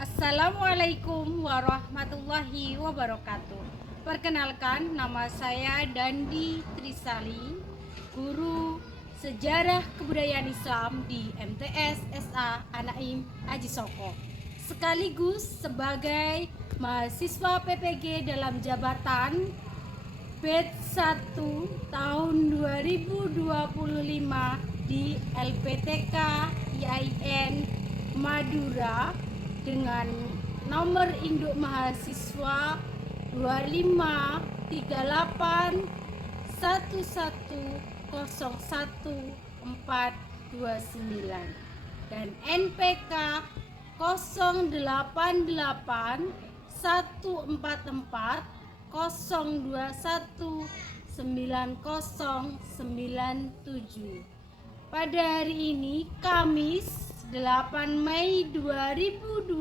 Assalamualaikum warahmatullahi wabarakatuh. Perkenalkan, nama saya Dandi Trisali, guru Sejarah Kebudayaan Islam di MTS SA Anaim Haji Soko, sekaligus sebagai mahasiswa PPG dalam jabatan batch 1 tahun 2025 di LPTK IAIN Madura dengan nomor induk mahasiswa 25429 dan NPK 08114409097. Pada hari ini Kamis 8 Mei 2025,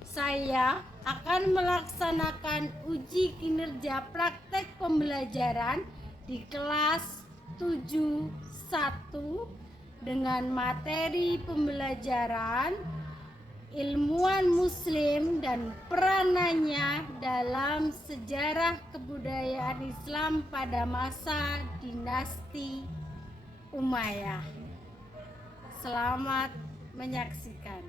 saya akan melaksanakan uji kinerja praktek pembelajaran di kelas 71 dengan materi pembelajaran ilmuwan muslim dan peranannya dalam sejarah kebudayaan Islam pada masa dinasti Umayyah. Selamat menyaksikan.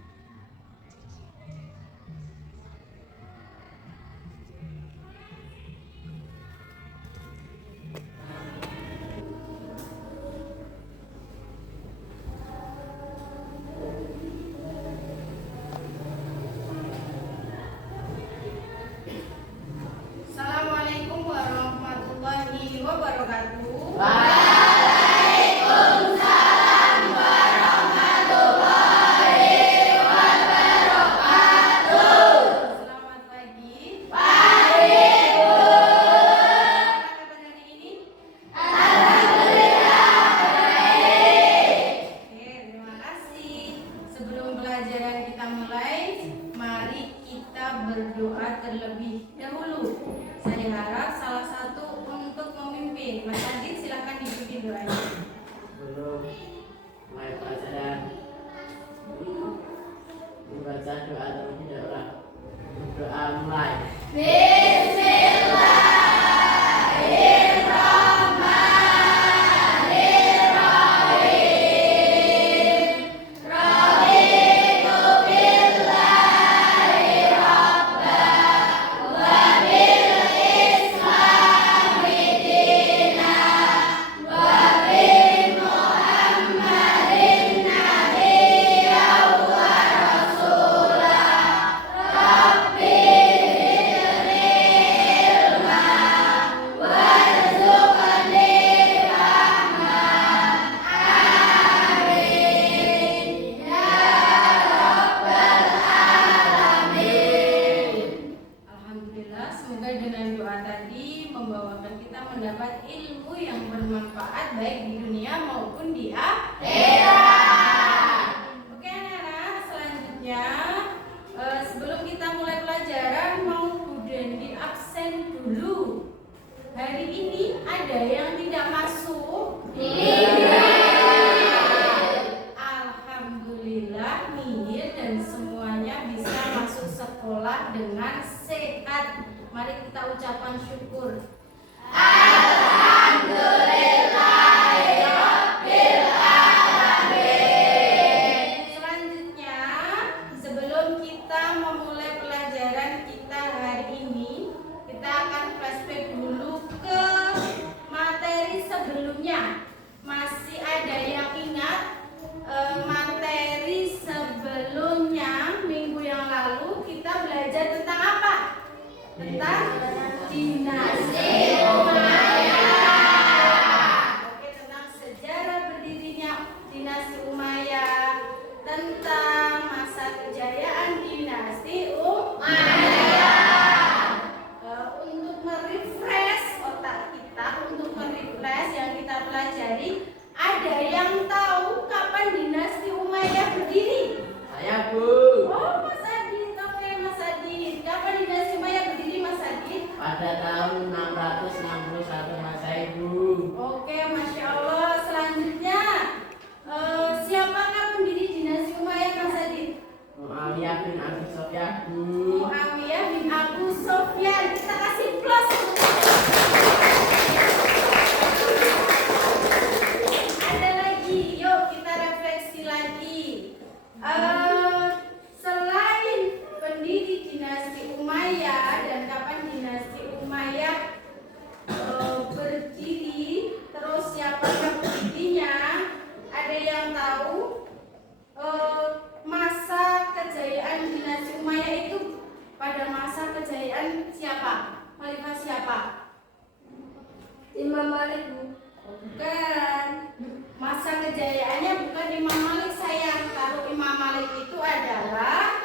Assalamualaikum warahmatullahi wabarakatuh. Pelajaran kita mulai, mari kita berdoa terlebih dahulu. Saya harap salah satu untuk memimpin. Mas Adit, silakan dipimpin doanya. Sebelum mulai pelajaran, membaca doa terlebih dahulu. Doa mulai. Semoga dengan doa tadi membawakan kita mendapat ilmu yang bermanfaat baik di dunia maupun di akhirat. Oke anak-anak, selanjutnya sebelum kita mulai pelajaran mau Bu Dendi absen dulu. Hari ini ada yang tidak masuk? Alhamdulillah nihil dan semuanya bisa masuk sekolah dengan sehat. Mari kita ucapkan syukur. Selanjutnya, sebelum kita memulai pelajaran kita hari ini, kita akan flashback dulu ke materi sebelumnya. Masih ada yang ingat materi sebelumnya minggu yang lalu kita belajar tentang apa? Tentang dinasti Umayyah. Oke, tentang sejarah berdirinya dinasti Umayyah, tentang masa kejayaan dinasti Umayyah. Untuk merefresh otak kita, untuk merefresh yang kita pelajari, ada yang tahu kapan dinasti Umayyah berdiri? Saya, Bu. Oh, Mas Adit. Oke, Mas Adit. Kapan dinasti Umayyah berdiri, Mas Adit? Pada tahun 661 Masehi, Bu. Oke, Masya Allah. Selanjutnya, siapakah pendiri dinasti Umayyah, Mas Adit? Muawiyah pada masa kejayaan siapa? Khalifah siapa? Imam Malik. Bukan. Masa kejayaannya bukan Imam Malik sayang. Kalau Imam Malik itu adalah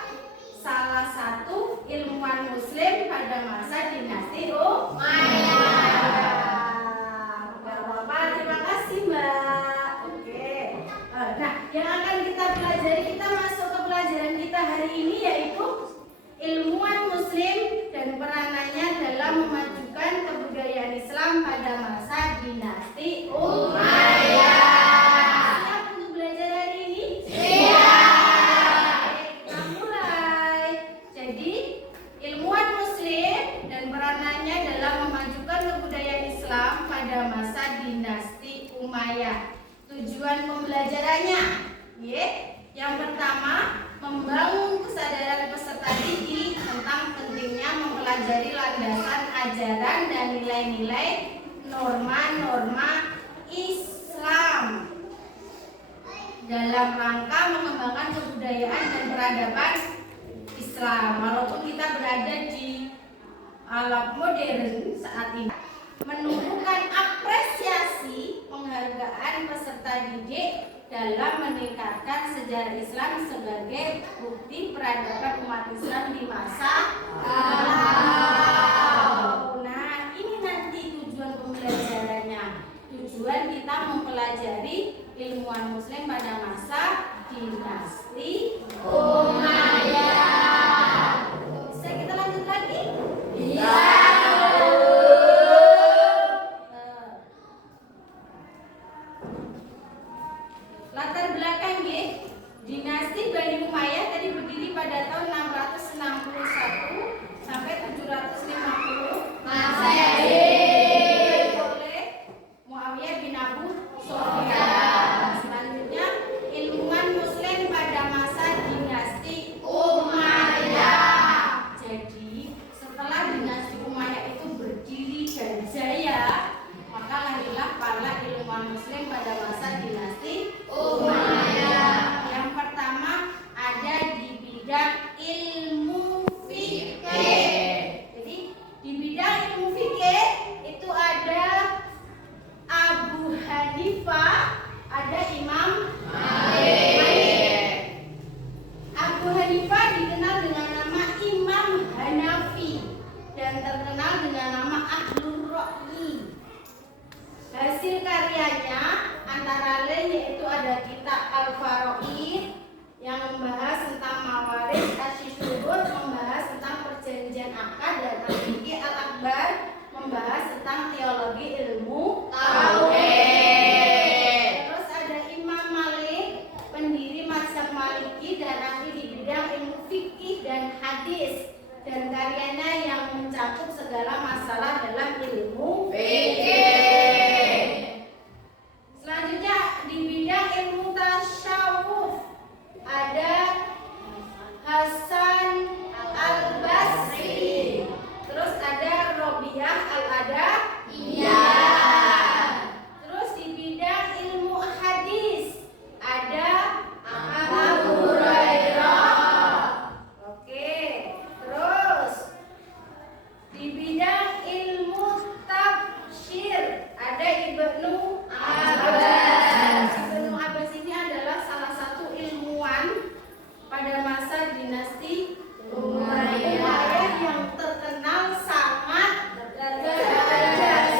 salah satu ilmuwan muslim pada masa dinasti Umayyah. Gak apa-apa, terima kasih Mbak. Oke. Nah, yang akan kita pelajari, kita masuk ke pelajaran kita hari ini yaitu ilmuwan muslim dan peranannya dalam memajukan kebudayaan Islam pada masa dinasti Umayyah. Siap untuk belajar hari ini? Siap. Kita mulai. Jadi, ilmuwan muslim dan peranannya dalam memajukan kebudayaan Islam pada masa dinasti Umayyah. Tujuan pembelajarannya, yang pertama, membangun kesadaran peserta didik tentang pentingnya mempelajari landasan ajaran dan nilai-nilai norma-norma Islam dalam rangka mengembangkan kebudayaan dan peradaban Islam. Walaupun kita berada di alam modern saat ini, menumbuhkan apresiasi penghargaan peserta didik dalam meningkatkan sejarah Islam sebagai bukti peradaban umat Islam di masa lalu. Nah, ini nanti tujuan pembelajarannya. Tujuan kita mempelajari ilmuwan muslim pada masa dinasti Umayyah. Bisa kita lanjut lagi? Bisa. Latar belakang dinasti Bani Umayyah tadi berdiri pada tahun 661 sampai 750 Masehi oleh Muawiyah bin Abu Sufyan. Selanjutnya ilmuwan muslim pada masa dinasti Umayyah. Jadi setelah dinasti Umayyah itu berdiri dan jaya, maka lahirlah para ilmuwan muslim pada masa dinasti Umayyah. Yang pertama ada di bidang ilmu fikih. Jadi di bidang ilmu fikih itu ada Abu Hanifah, ada Imam Malik. Abu Hanifah dikenal dengan nama Imam Hanafi dan terkenal dengan nama Ahlur Ra'yi. Hasil karyanya antara lain yaitu ada kitab Al-Faraid yang membahas tentang Mawarid, Asy-Syuhud membahas tentang perjanjian akad, dan Al-Fiqh Al-Akbar membahas tentang teologi ilmu tauhid. Terus ada Imam Malik, pendiri mazhab Maliki dan ahli di bidang ilmu fikih dan hadis, dan karyanya yang mencakup segala masalah dalam ilmu fikih. Selanjutnya di bidang ilmu tasawuf ada Hasan Al-Basri. Terus ada Robiah Al-Adawiyah. Terus di bidang ilmu hadis ada Abu Hurairah. Oke. Terus di bidang ilmu tafsir ada Ibnu Abbas. Ibnu Abbas ini adalah salah satu ilmuwan pada masa dinasti Umayyah yang terkenal sangat cerdas.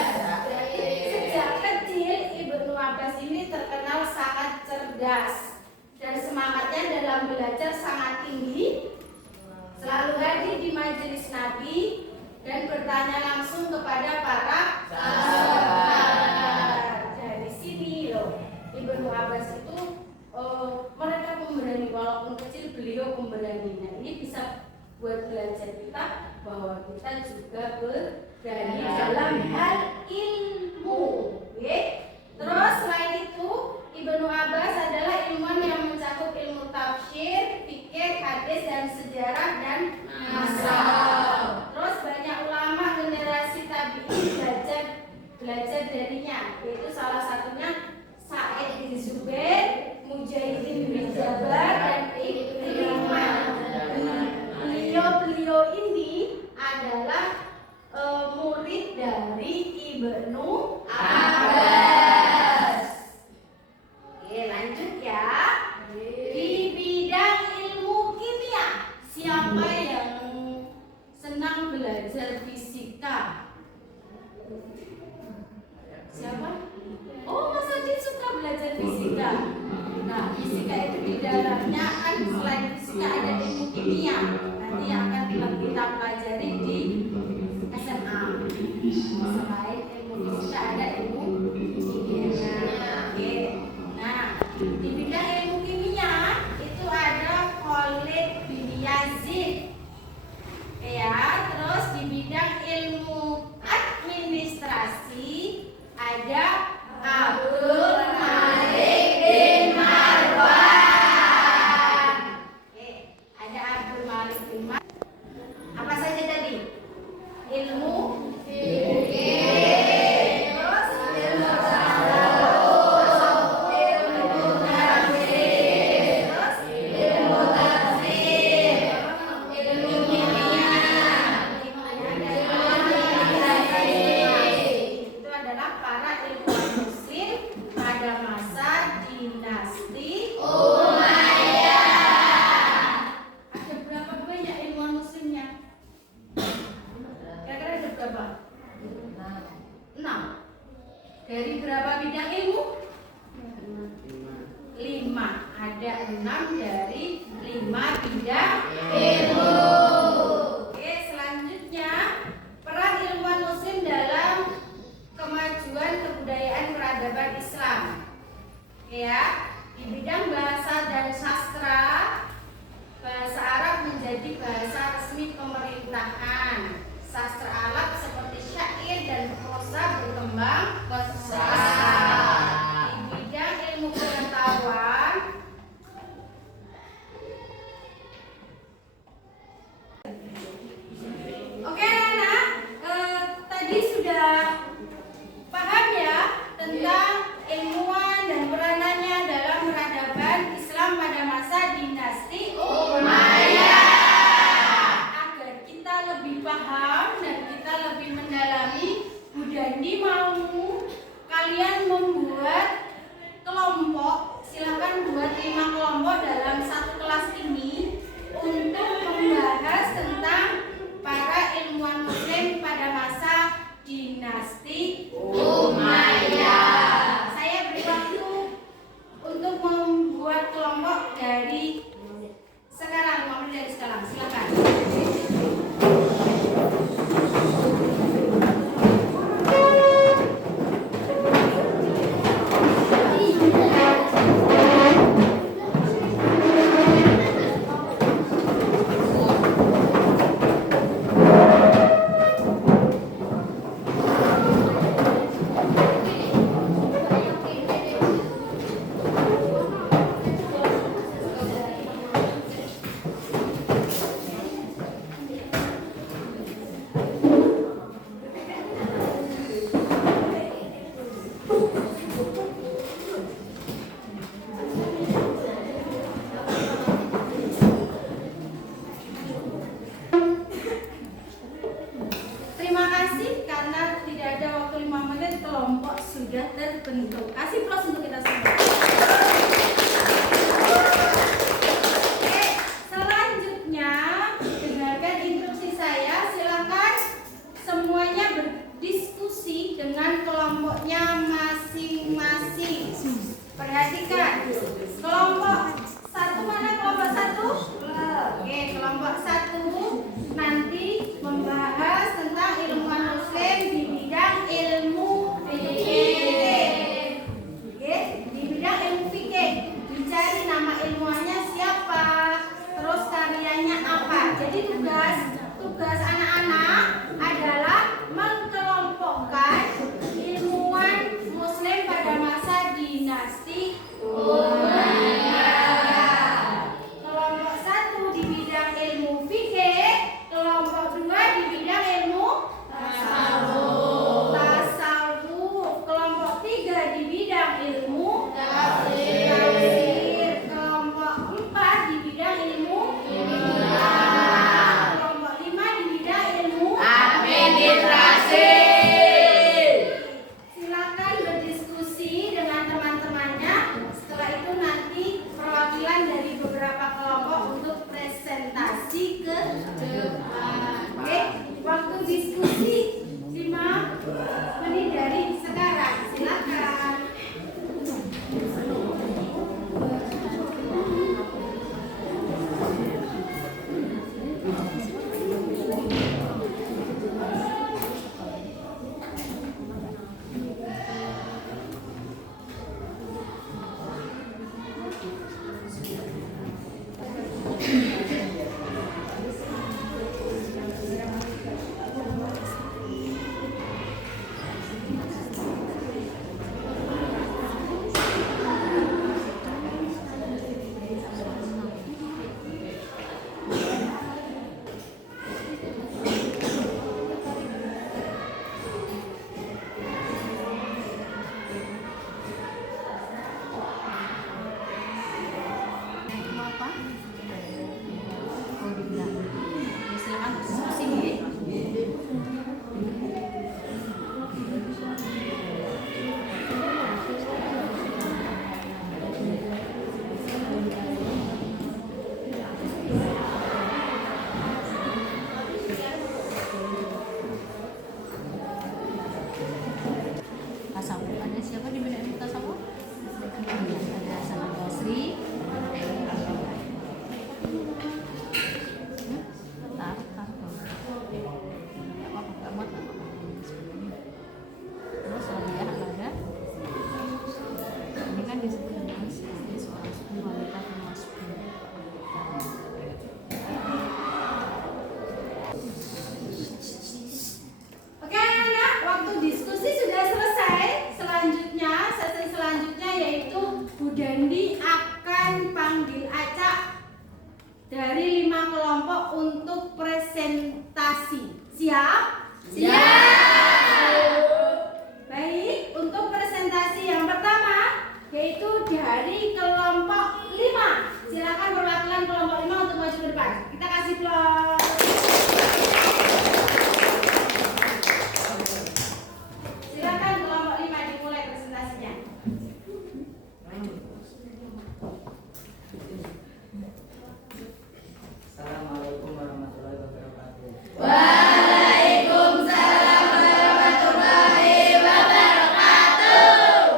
Sejak kecil Ibnu Abbas ini terkenal sangat cerdas dan semangatnya dalam belajar sangat tinggi. Selalu hadir di majelis Nabi dan bertanya langsung kepada para sahabat. Dari sini loh, Ibnu Abbas itu mereka pemberani, walaupun kecil beliau pemberani. Nah, ini bisa buat belajar kita bahwa kita juga berani dalam hal ilmu. Terus selain itu, Ibnu Abbas adalah ilmuwan yang mencakup ilmu tafsir, fikih, hadis, dan sejarah dan nahwu. Terus banyak ulama generasi tabi'in belajar darinya, yaitu salah satunya Sa'id bin Zubair, Mujahidin bin Jabar, dan Ikrimah. Beliau ini lanjut ya. Di bidang ilmu kimia, siapa yang senang belajar fisika? Siapa? Oh, Mas Adit suka belajar fisika. Nah, fisika itu di dalamnya kan selain fisika ada ilmu kimia. Nanti akan kita pelajari di SMA. Selain ilmu fisika ada ilmu kimia. Oke. Nah, di bidang ilmu kimia itu ada Khalid bin Yazid. Ya, terus di bidang ilmu administrasi ada Abdul Malik bin Marwan. Oke, ada Abdul Malik bin Marwan. Apa saja tadi? Ilmu fikih, terus ilmu tasawuf, ilmu hadis, terus ilmu tafsir, ilmu kimia, itu adalah para ilmuwan muslim pada masa dinasti Umayyah. Ada berapa banyak ilmuwan muslimnya? Kira-kira ada berapa? 6. Dari berapa bidang ilmu? 5. Ada 6 dari 5 bidang ilmu. Oke, selanjutnya peran ilmuwan muslim dalam kemajuan kebudayaan peradaban Islam. Ya, di bidang bahasa dan sastra, bahasa Arab menjadi bahasa resmi pemerintahan. Sastra Arab seperti syair dan prosa berkembang pesat. Di bidang ilmu pengetahuan, oke anak-anak, tadi sudah paham ya tentang ilmuwan dan peranannya dalam peradaban Islam pada masa dinasti Umayyah. Agar kita lebih paham dan kita lebih mendalami, Bu Dandi mau kalian membuat kelompok. Silakan buat 5 kelompok dalam satu kelas ini untuk membahas tentang para ilmuwan muslim pada masa dinasti Umayyah. Saya beri waktu untuk membuat kelompok dari sekarang, 5 menit dari sekarang. Silakan. Terima kasih karena tidak ada waktu 5 menit, kelompok sudah terbentuk. Kasih plus untuk kita semua. Oke, selanjutnya dengarkan instruksi saya. Silakan semuanya berdiskusi dengan kelompoknya masing-masing. Perhatikan. Kelompok 1 mana? Kelompok 1? Oke, kelompok 1 nanti membahas tentang ilmuwan muslim di bidang ilmu fikih. Oke, di bidang ilmu fikih dicari nama ilmuwannya siapa, terus karyanya apa. Jadi tugas anak-anak adalah mengkelompokkan ilmuwan muslim pada masa dinasti Umayyah. Kelompok 1 di bidang ilmu fikih, kelompok 2 di bidang ilmu tasawuf. Kelompok 3 di bidang ilmu tafsir. Kelompok 4 di bidang ilmu kimia. Kelompok 5 di bidang ilmu administrasi. Silakan berdiskusi dengan teman-temannya. Setelah itu Dendi akan panggil acak dari 5 kelompok untuk presentasi. Siap? Siap. Baik, untuk presentasi yang pertama yaitu dari kelompok 5. Silakan perwakilan kelompok 5 untuk maju ke depan. Kita kasih aplaus. Silakan kelompok 5 dimulai presentasinya. Assalamualaikum warahmatullahi wabarakatuh. Waalaikumsalam warahmatullahi wabarakatuh.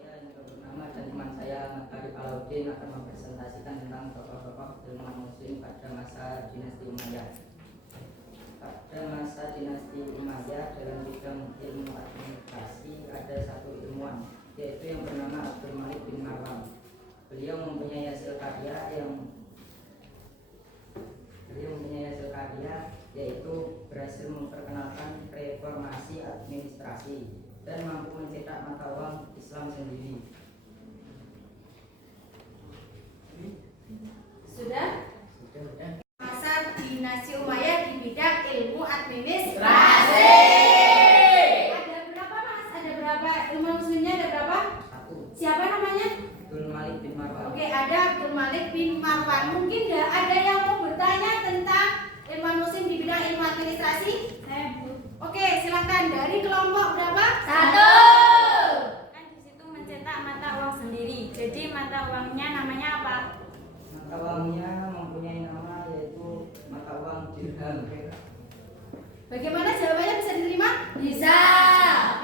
Saya yang bernama dan teman saya Makari Alauddin akan mempresentasikan tentang tokoh-tokoh ilmuwan muslim pada masa dinasti Umayyah. Pada masa dinasti Umayyah dalam bidang ilmu administrasi ada satu ilmuwan, yaitu yang bernama Abdul Malik bin Marwan. Beliau mempunyai hasil karya yaitu berhasil memperkenalkan reformasi administrasi dan mampu mencetak mata uang Islam sendiri. Sudah? Sudah. Masa dinasti Umayyah di bidang ilmu administrasi. Terasi. Ada berapa mas? Ada berapa? Ilmu muslimnya ada berapa? Satu. Siapa namanya? Abdul Malik bin Marwan. Oke, ada Abdul Malik bin Marwan. Mungkin ada yang mau bertanya tentang ilmu muslim di bidang ilmu administrasi? Saya Bu. Oke, silakan dari kelompok berapa? 1. Kan di situ mencetak mata uang sendiri. Jadi mata uangnya namanya apa? Mata uangnya mempunyai nama yaitu mata uang dirham. Bagaimana jawabannya, bisa diterima? Bisa.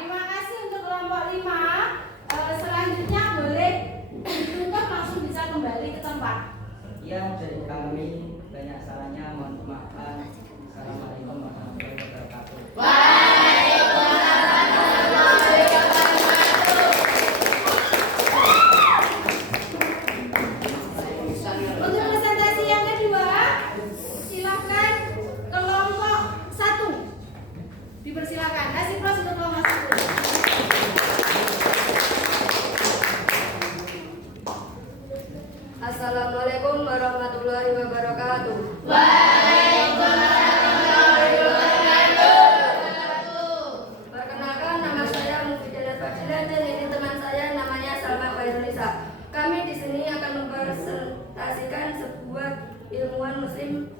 Terima kasih untuk kelompok 5. Selanjutnya boleh ditutup, langsung bisa kembali ke tempat. Sekian dari kami, banyak salahnya mohon maaf. Assalamualaikum warahmatullahi wabarakatuh. Waalaikumsalam warahmatullahi wabarakatuh. Untuk presentasi yang kedua, silakan kelompok 1. Dipersilakan. Kasih plus untuk kelompok 1. Assalamualaikum warahmatullahi wabarakatuh. Waalaikumsalam warahmatullahi wabarakatuh. Perkenalkan, nama saya Mufidah Fadilah dan ini teman saya namanya Salma Khairunisa. Kami di sini akan mempresentasikan sebuah ilmuwan muslim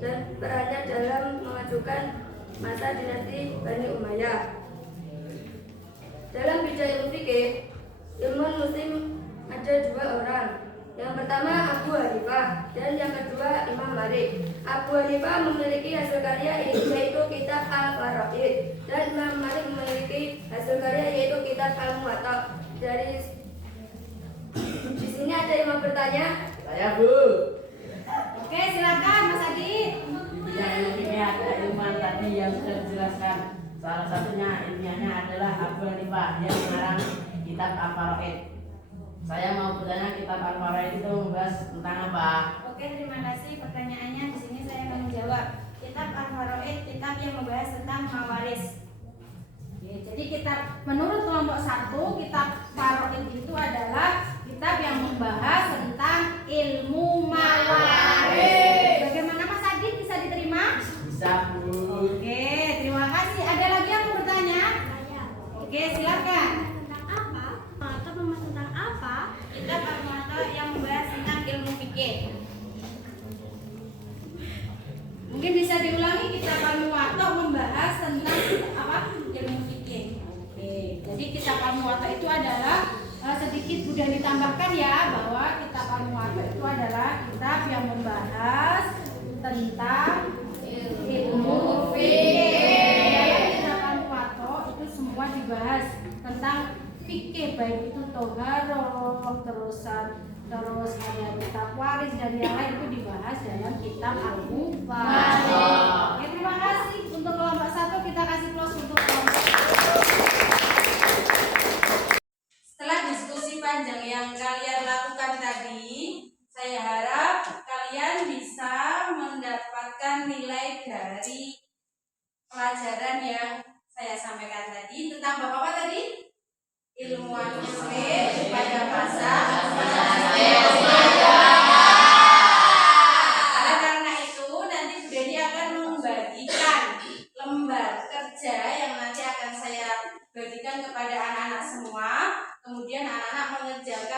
dan perannya dalam memajukan masa dinasti Bani Umayyah. Dalam bidang ilmu fikih, ilmuwan muslim ada 2 orang. Yang pertama Abu Hanifah dan yang kedua Imam Malik. Abu Hanifah memiliki hasil karya yaitu kitab Al-Faraid dan Imam Malik memiliki hasil karya yaitu kitab Al-Muwatta. Di sini ada yang mau bertanya? Saya Bu. Oke, silakan Mas Adi. Di bidang ilmu kimia ada ilmuwan tadi yang sudah dijelaskan. Salah satunya ilmiahnya adalah Abu Hanifah yang mengarang kitab Al-Faraid. Saya mau bertanya, kitab Al-Faraid itu membahas tentang apa? Oke, terima kasih pertanyaannya. Di sini saya akan menjawab. Kitab Al-Faraid kitab yang membahas tentang mawaris. Oke, jadi kitab menurut kelompok 1, kitab Faraid itu adalah kitab yang membahas tentang ilmu mawaris. Bagaimana Mas Adi, bisa diterima? Bisa Bu. Oke, terima kasih. Ada lagi yang mau bertanya? Oke, silakan. Kitab Al-Muwatta yang membahas tentang ilmu fikih. Mungkin bisa diulangi, kitab Al-Muwatta membahas tentang apa? Ilmu fikih. Oke, jadi kitab Al-Muwatta itu adalah sedikit mudah ditambahkan ya, bahwa kitab Al-Muwatta itu adalah kitab yang membahas tentang ilmu fikih. Dalam kitab Al-Muwatta itu semua dibahas tentang fikih, baik itu toharoh, terus ada kitab waris dan yang lain itu dibahas dalam kitab Al-Muwatta. Oke, terima kasih untuk kelompok 1, kita kasih plus untuk kelompok 1. Setelah diskusi panjang yang kalian lakukan tadi, saya harap kalian bisa mendapatkan nilai dari pelajaran yang saya sampaikan tadi tentang bab apa tadi? Ilmuwan muslim pada masa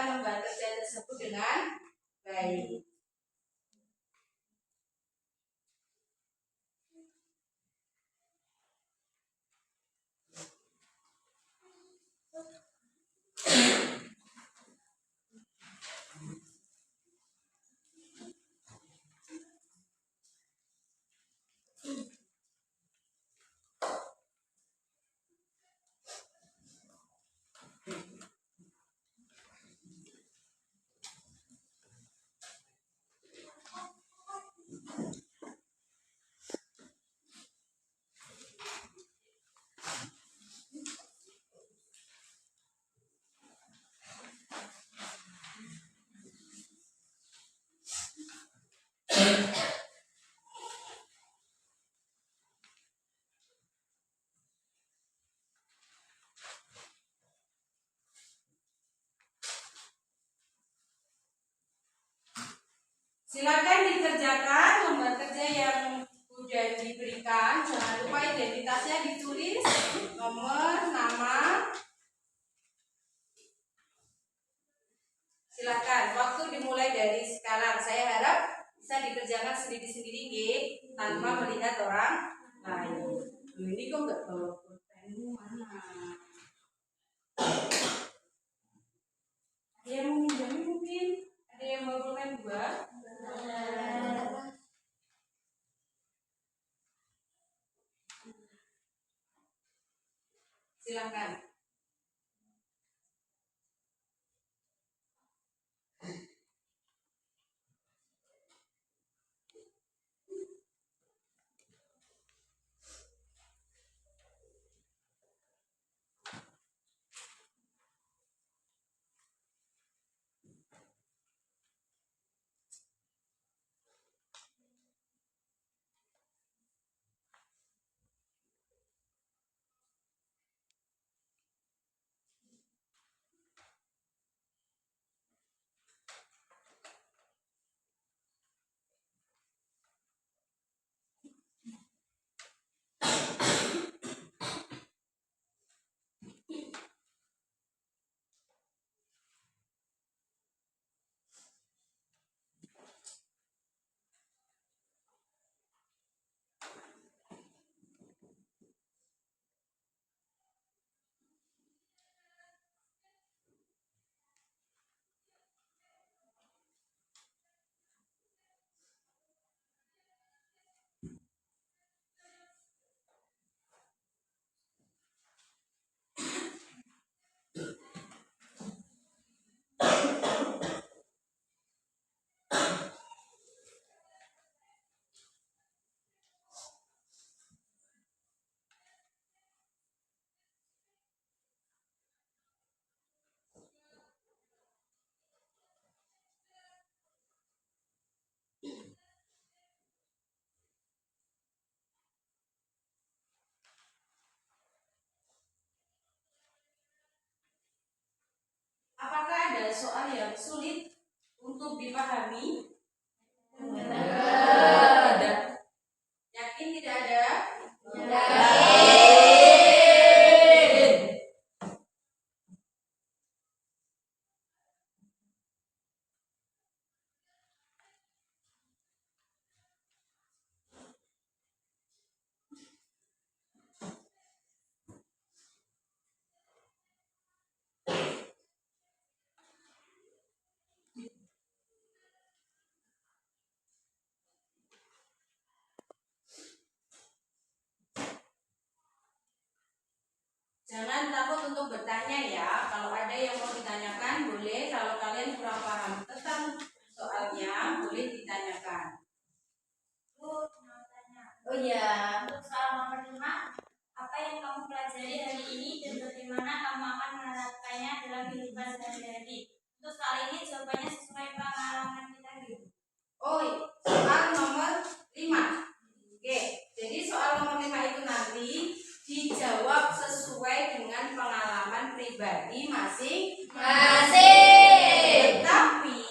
lembar kerja tersebut dengan baik. Silakan dikerjakan lembar kerja yang sudah diberikan. Jangan lupa identitasnya ditulis, nomor, nama. Silakan, waktu dimulai dari sekarang. Saya harap bisa dikerjakan sendiri-sendiri, tanpa melihat orang lain. Ini kok nggak bawa pulpen mana? Ada yang mau minjem mungkin? Ada yang bawa pulpen juga? Silakan. Apakah ada soal yang sulit untuk dipahami? Ada. Yakin tidak ada? Jangan takut untuk bertanya ya. Kalau ada yang mau ditanyakan boleh. Kalau kalian kurang paham tentang soalnya boleh ditanyakan. Bu, mau tanya. Oh iya. Untuk soal nomor 5, apa yang kamu pelajari hari ini dan bagaimana kamu akan menerapkannya dalam kehidupan sehari-hari? Untuk soal ini jawabannya sesuai pengalaman kita gitu. Oh, soal nomor 5. Oke, jadi soal nomor 5 itu nanti dijawab sesuai dengan pengalaman pribadi Masing-masing. tapi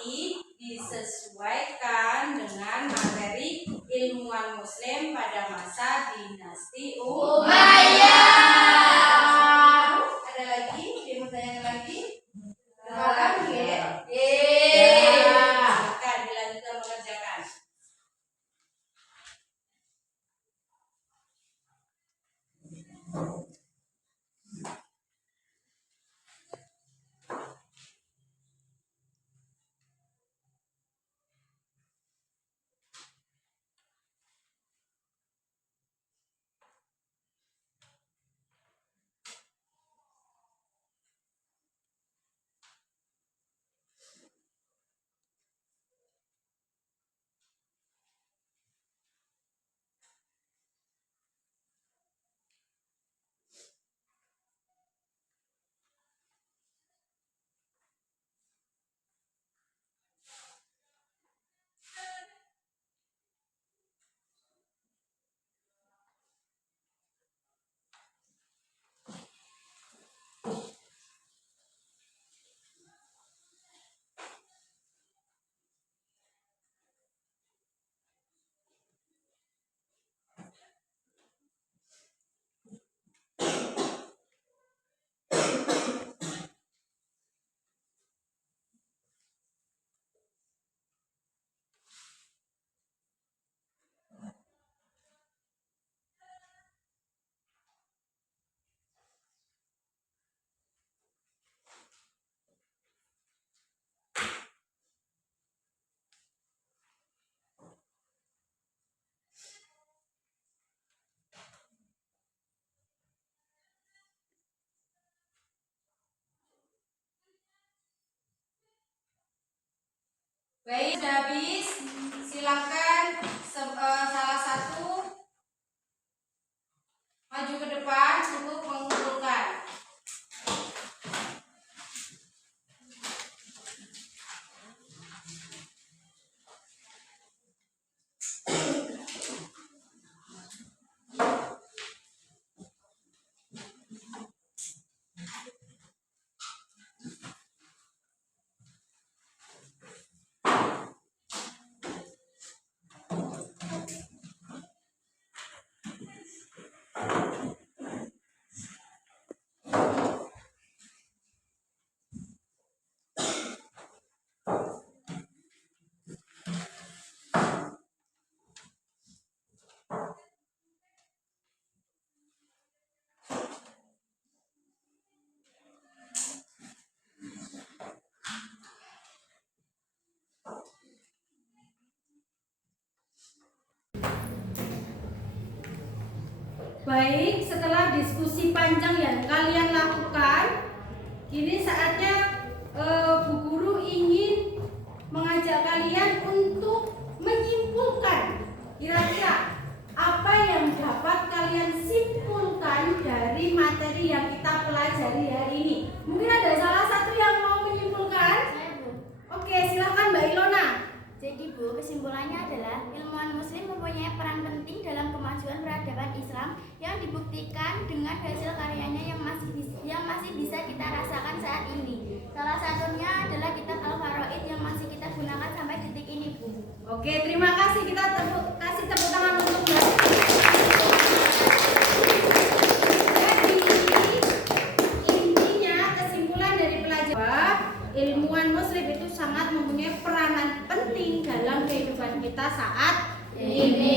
disesuaikan dengan materi ilmuwan muslim pada masa dinasti Umayyah. Ada lagi? Dia mau tanya lagi? Silakan, Baik, sudah habis. Silakan salah satu maju ke depan untuk mengumpulkan. Baik, setelah diskusi panjang yang kalian lakukan, kini saatnya Bu Guru ingin mengajak kalian untuk menyimpulkan kira-kira apa yang dapat kalian simpulkan dari materi yang kita pelajari hari ini. Mungkin ada salah satu yang mau menyimpulkan? Saya Bu. Oke, silakan Mbak Ilona. Jadi Bu, kesimpulannya adalah ilmuwan muslim mempunyai peran penting dalam kemajuan peradaban Islam yang dibuktikan dengan hasil karyanya yang masih bisa kita rasakan saat ini. Salah satunya adalah kitab Al-Faraid yang masih kita gunakan sampai detik ini, Bu. Oke, terima kasih. Kita kasih tepuk tangan untuk Mbak. Jadi, intinya kesimpulan dari pelajaran ilmuwan muslim itu sangat mempunyai peranan penting dalam kehidupan kita saat ini.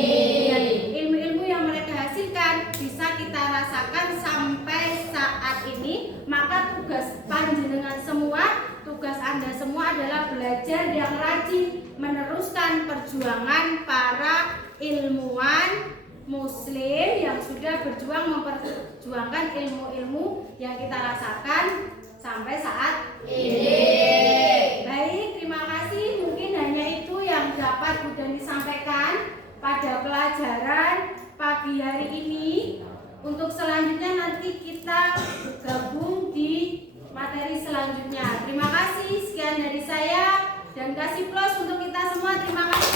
Dan ilmu-ilmu yang mereka hasilkan bisa kita rasakan sampai saat ini. Maka tugas panjenengan semua, tugas Anda semua adalah belajar yang rajin, meneruskan perjuangan para ilmuwan muslim yang sudah berjuang memperjuangkan ilmu-ilmu yang kita rasakan sampai saat ini. Baik, terima kasih. Mungkin hanya itu yang dapat Bu Dani sampaikan pada pelajaran pagi hari ini. Untuk selanjutnya nanti kita gabung di materi selanjutnya. Terima kasih. Sekian dari saya dan kasih plus untuk kita semua. Terima kasih.